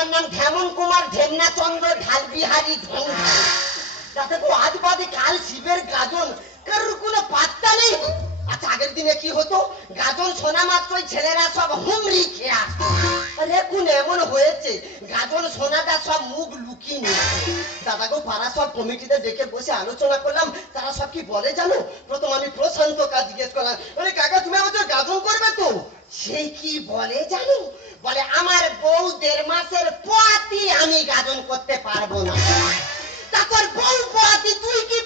আমার নাম ধ্যামন কুমার ঢেমনা চন্দ্র ঢাল বিহারি ঢং যাতে গো আজ বাদে কাল শিবের গাজন, কারোর কোনো পাত্তা নেই। আচ্ছা আগের দিনে কি হতো? গাজন শোনা মাত্রই ছেলেরা সব হুমড়ি খেয়ে আসতো। এখন এমন হয়েছে? গাজন শোনাটা সব মুখ লুকিয়ে নিয়েছে। দাদা পাড়া সব কমিটিতে ডেকে বসে আলোচনা করলাম। তারা সব কি বলে জানো? প্রথম আমি প্রশান্ত কাজ জিজ্ঞেস করলাম বলে কাকা, তুমি আমাদের গাজন করবে তো? সে কি বলে জানো? বলে, আমার বউ দেড় মাসের পোয়াতি আমি গাজন করতে পারব না। তারপর বউ পোয়াতি, তুই কি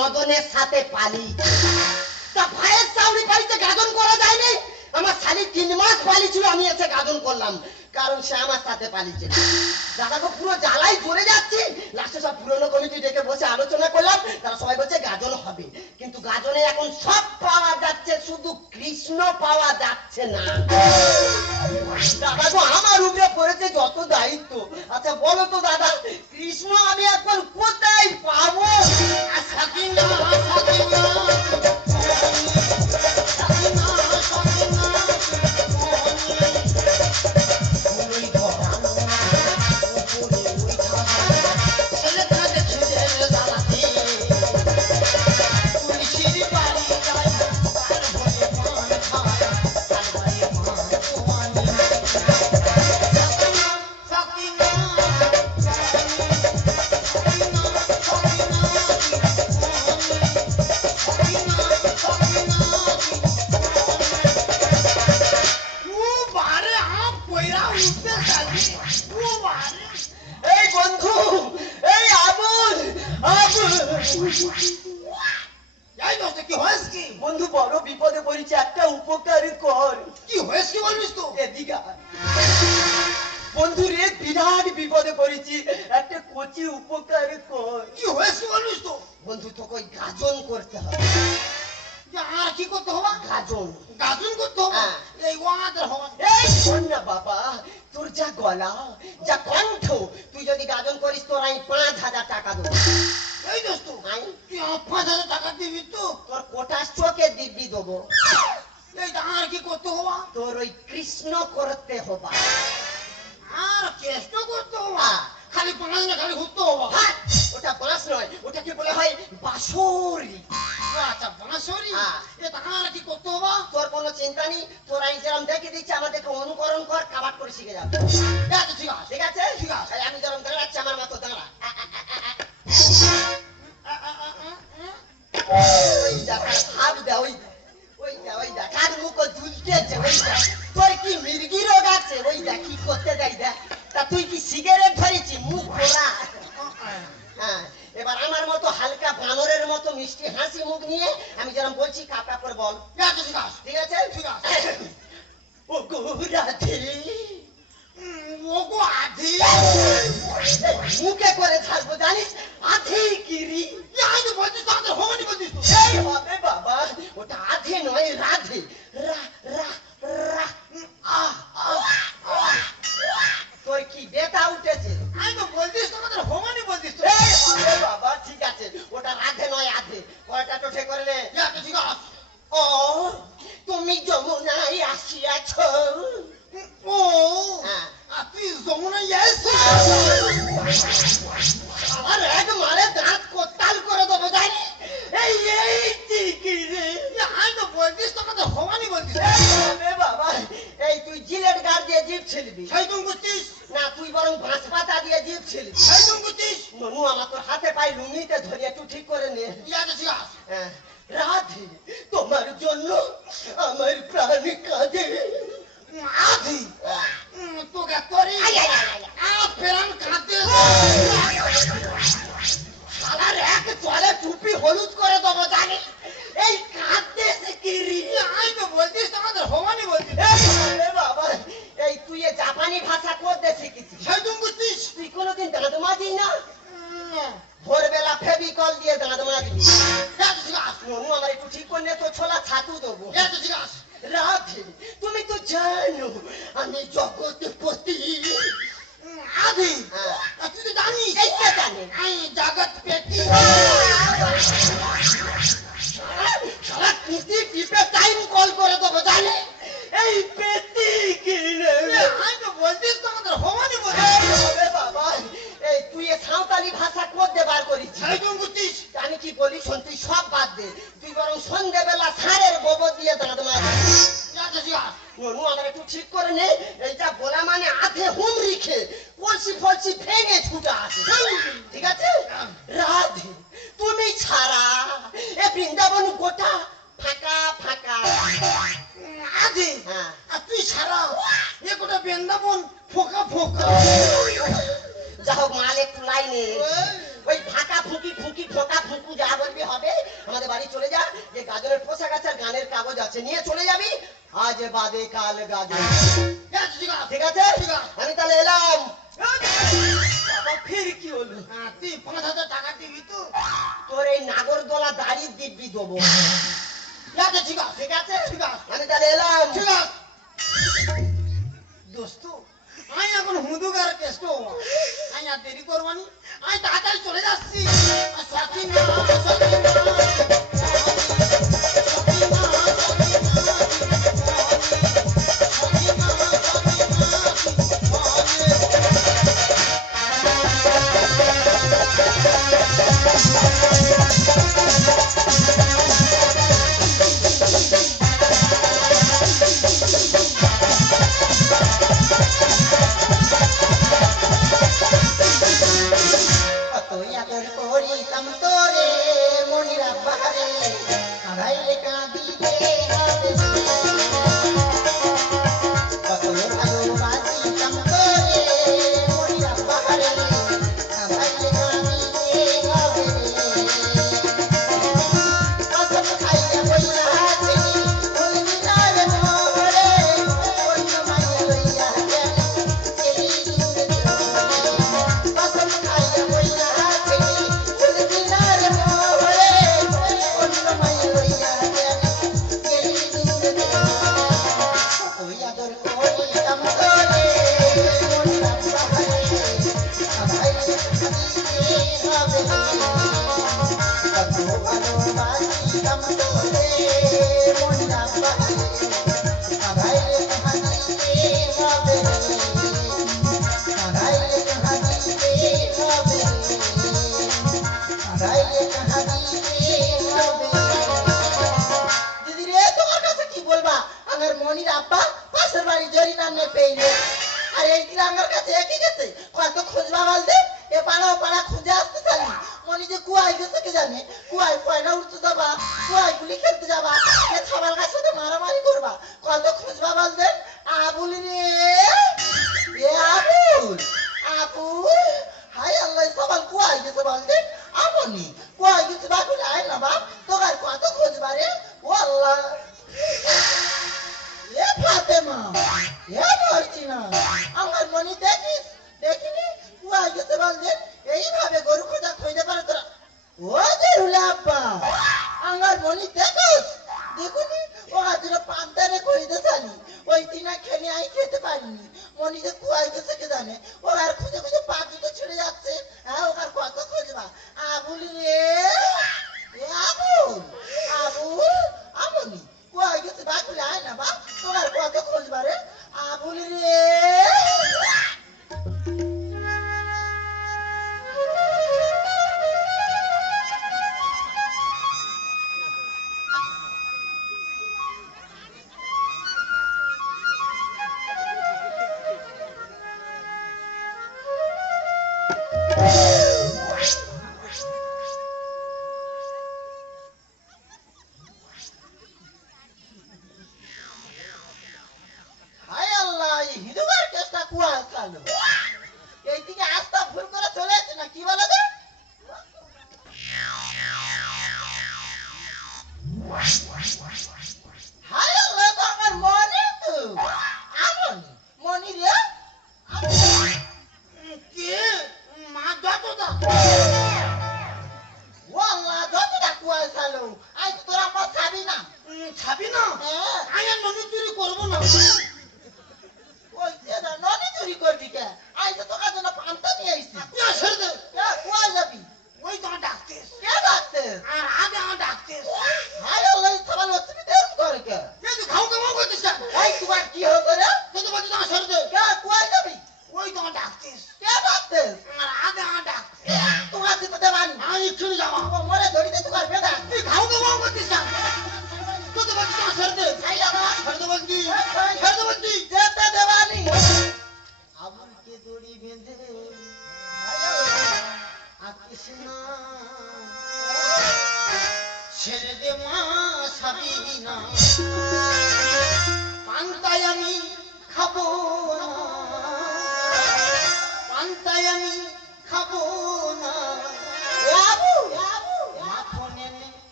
মদনের সাথে পালি ভাইয়ের সাউরি বাড়িতে করা যায়নি? আমার শালি তিন মাস পালি আমি এসে গাজন করলাম, কারণ সে আমার সাথে পালিয়েছে তো পুরো জ্বালাই জ্বলে যাচ্ছে। লাস্টে সব পুরনো কমিটি ডেকে বসে আলোচনা করলাম। তারা সবাই বলছে গাজন হবে। কিন্তু গাজনে এখন সব পাওয়া যাচ্ছে, শুধু কৃষ্ণ পাওয়া যাচ্ছে না। দাদা গো, আমার উপরে পড়েছে যত দায়িত্ব। আচ্ছা বলো তো দাদা, কৃষ্ণ আমি এখন বন্ধু বড় বিপদে পড়েছে একটা উপকার কর। কি হয়েছে কি বলবিস তো এদিকে বন্ধু রে বিরাট বিপদে পড়েছি একটা কোচি উপকার কর। কি হয়েছে কি বলবিস তো? বন্ধু তোকে ওই গাজন করতে হবে। আর কি করতে হবে? গাজন। গাজন করতে হবে? হ্যাঁ। এই ওয়াদের হবে এই শোন না বাবা তোর যা গলা যা কণ্ঠ তুই যদি গাজন করিস তোর আমি পাঁচ হাজার টাকা দেবো। আমার পাঁচ হাজার টাকা দিবি তো। তোর কোটাস চোখে দিব্যি দেবো। এই আর কি করতে হবে? তোর ওই কৃষ্ণ করতে হবে। আর চেষ্টা করতে হবে? হ্যাঁ। খালি পাঁচ না খালি ঘুরতে হবে? ওটা বাঁশ নয় ওটাকে বলে হয়? আচ্ছা বাঁশরি? হ্যাঁ। আর কি করতে হবে? তোর কোনো চিন্তা নেই তোর আমি যেরকম দেখে দিচ্ছি আমাদেরকে অনুকরণ কর কাবার করে শিখে যাবে। আচ্ছা ঠিক আছে ঠিক আছে। ঠিক আছে। আমি যেরকম দাঁড়াচ্ছি আমার মতো দাঁড়া। সিগারেট ধরেছি মুখ খোলা হ্যাঁ এবার আমার মতো হালকা বানরের মতো মিষ্টি হাসি মুখ নিয়ে আমি যেরকম বলছি কাপড়া করে বল ঠিক আছে ঠিক আছে ও গো রাধে উম, ওগো আধি মুখে করে থাকব জানিস? আধি কিরি যাই তো বলছিস তো আমাদের হবানি বলছিস এই হবে বাবা ওটা আধে নয় রাধে। রা রা রা আহ, আহ, আহ। তোর কি বেতা উঠেছে? আমি তো বলছিস তো আমাদের বলছিস এই হবে বাবা ঠিক আছে। ওটা রাধে নয় আধে। কয়টা তো করলে? ঠিক আছে ও তুমি যমুনায় আসিয়াছ। ও তুই যমুনায় এসেছিস আর এক মারে দাঁত কোতাল করে দেবো জানি এই এই চিকি রে আমি তো বলছিস তো হবানি বলছিস বাবা এই তুই জিলেট গাড় দিয়ে জিপ ছিলবি সেই তুমি করছিস না, তুই বরং বাঁশ পাতা দিয়ে জিপ ছিলবি। সেই আমার তোর হাতে পাই লুঙ্গিতে ধরে একটু ঠিক করে নে রাধে, তোমার জন্য আমার প্রাণ কাঁদে আধি। তোকে করি প্রাণ এক চলে টুপি হলুদ করে দেবো জানি God. ঠিক আছে? আমি এলাম। ফের আমি এখন হুদুগার কেষ্ট। আমি দেরি করবানি। আমি তাড়াতাড়ি চলে যাচ্ছি। সচিন সচিন 鬼で怖いかせちゃダ。Ano?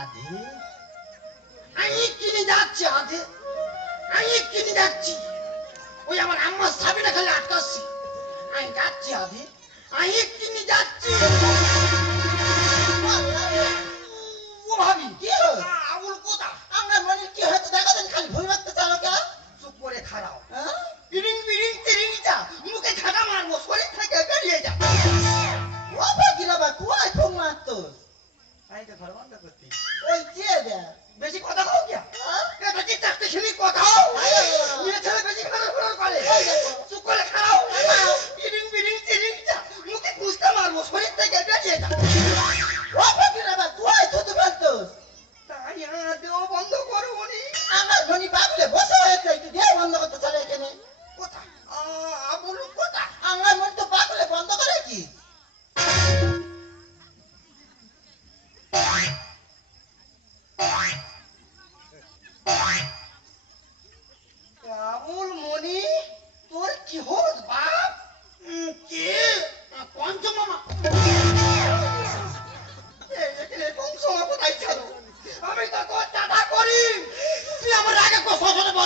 আধে আমি কিনে যাচ্ছি আধে আমি কিনে যাচ্ছি। ওই আমার আম্মার সাবিটা খালি আটকাচ্ছি। আমি যাচ্ছি আধে আমি কিনে যাচ্ছি। ও ভাবি, কি আগুল কোথা? আমরা মনে কি হয়েছে? দেখা দেন খালি ভুল মারতে চালকে চুপ করে খাড়াও হ্যাঁ? বিড়িং বিড়িং তিরিং যা মুখে ঝাঁটা মারবো, শরীর থেকে বেরিয়ে যা। ও ভাগিরা বা মারতো? আমি তো বন্ধ করতেই 借的，没去管他。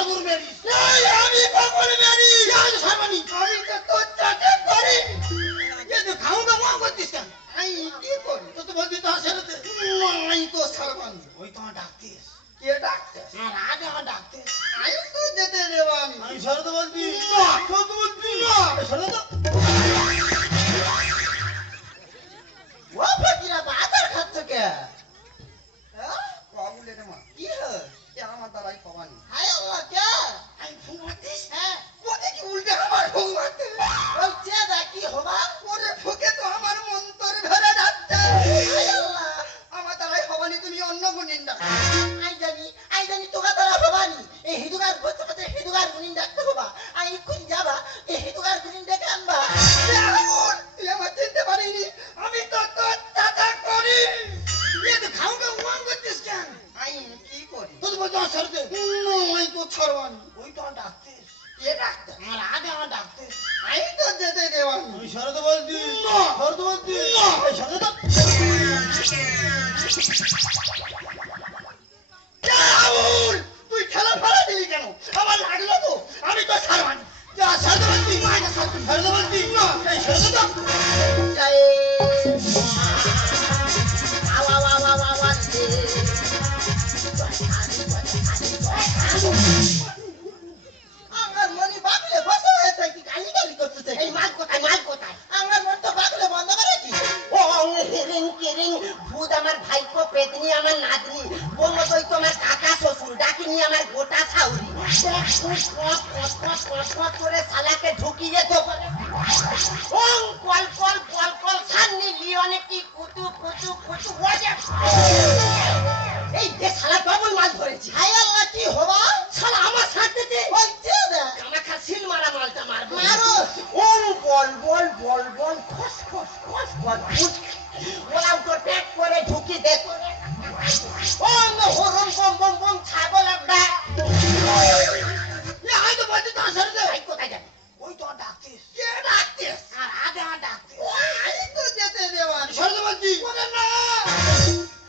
বাবুর মেরি আমি বাবুর মেরি জান সাবানি আমি তো তোর চাটে করি। কিন্তু খাও না মা করতিস কেন আই কি করি? তো তো বলবি তো আসলে আই তো সারবান। ওই তো ডাকতিস কে ডাকতে হ্যাঁ, আর আগে ডাকতে আই তো যেতে দেবান আমি। সরতে বলবি তো বলবি সিল মারা মালটা মারবো মারো ও বল বল বল বল খস খস খস খস ওলাম তো পেট করে ঢুকি দেখ ও হরম বম বম বম ছাগল একটা না হয়তো বলতে তো সরে দে ভাই কোথায় যাবে? ওই তো ডাকতিস। কে ডাকতিস? আর আগে ডাকতিস। আই তো যেতে দেওয়ার। সরে দে বলছি না।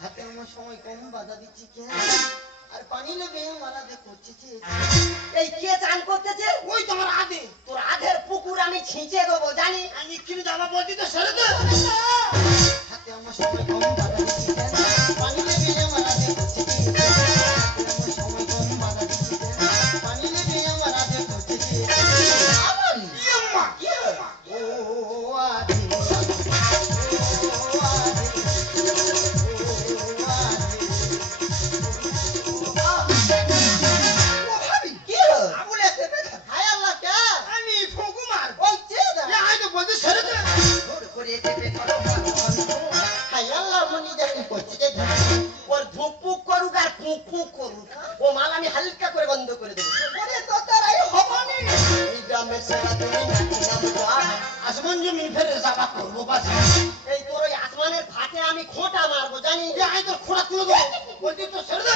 হাতে আমার সময় কম বাধা দিচ্ছি কে? আর বানিলে মেয়ে মালাতে করতেছে। এই কে চান করতেছে? ওই তোমার আদে তোর আধের পুকুর আমি ছিঁচে দেবো জানি। আমি কিন্তু জামা বলছি তো সরে তো। হাতে আমার সময় কম বানিলে মেয়ে মালাতে আমি খোটা মারবো জানি যে আমি তোর খোটা তুলে দেবো বলছি তোর ছেড়ে দে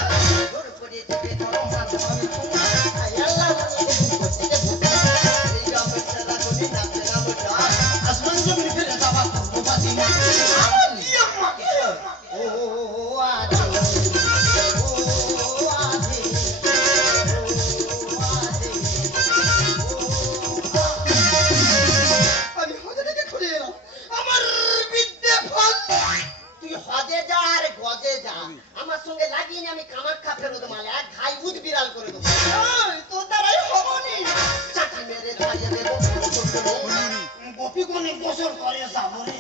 রফিক অনেক বছর করে যাব রে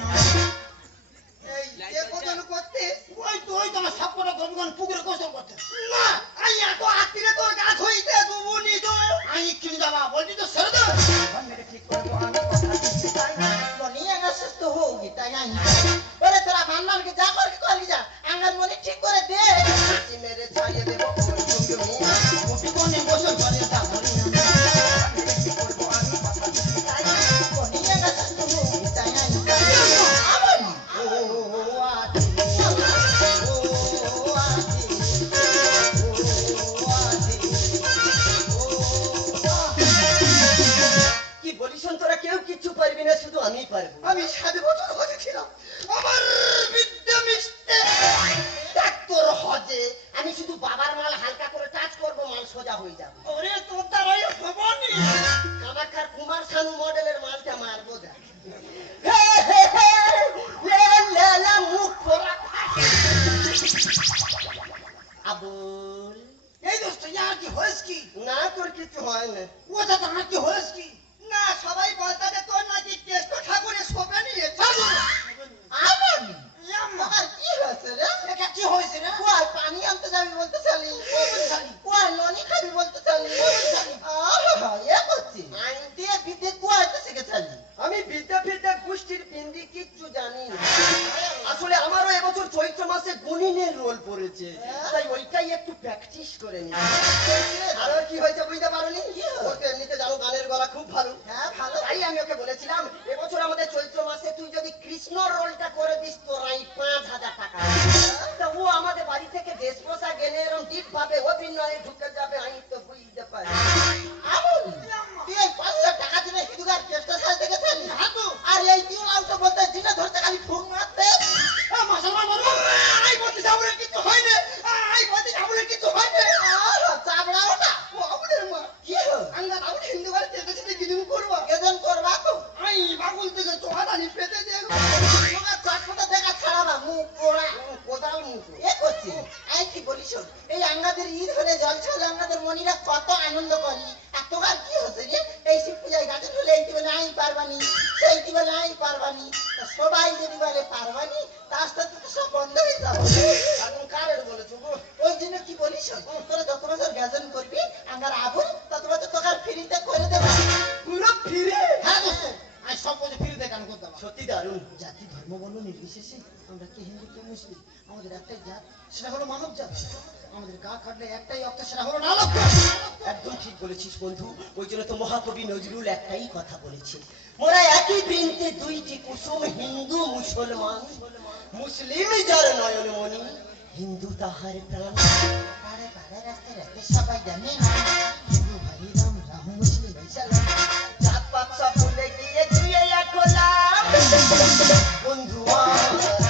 করতে? ওই তো ওই তোমার সাপটা গরমগণ পুকুরে গোসল করতে। না আই এত আত্মীয় তো গা ধুইতে দেবো নি তো। আই কিন যাবা বলছি তো ছেড়ে দাও ঠিক করব আমি সুস্থ হোগি তাই আই ওরে তোরা ভান্ডারকে যা করবি করবি যা আঙ্গার মনে ঠিক করে করে কিনা শুধু আমি পারব। আমি সাত বছর হতে ছিলাম। আমার একটাই বলেছিস মহাকবি নজরুল একটাই কথা বলেছে মোরা একই বৃন্তে দুইটি কুসুম হিন্দু মুসলমান। মুসলিম যার নয়নমণি হিন্দু তাহার প্রাণ। রাস্তায় সবাই জানে হিন্দু 温度啊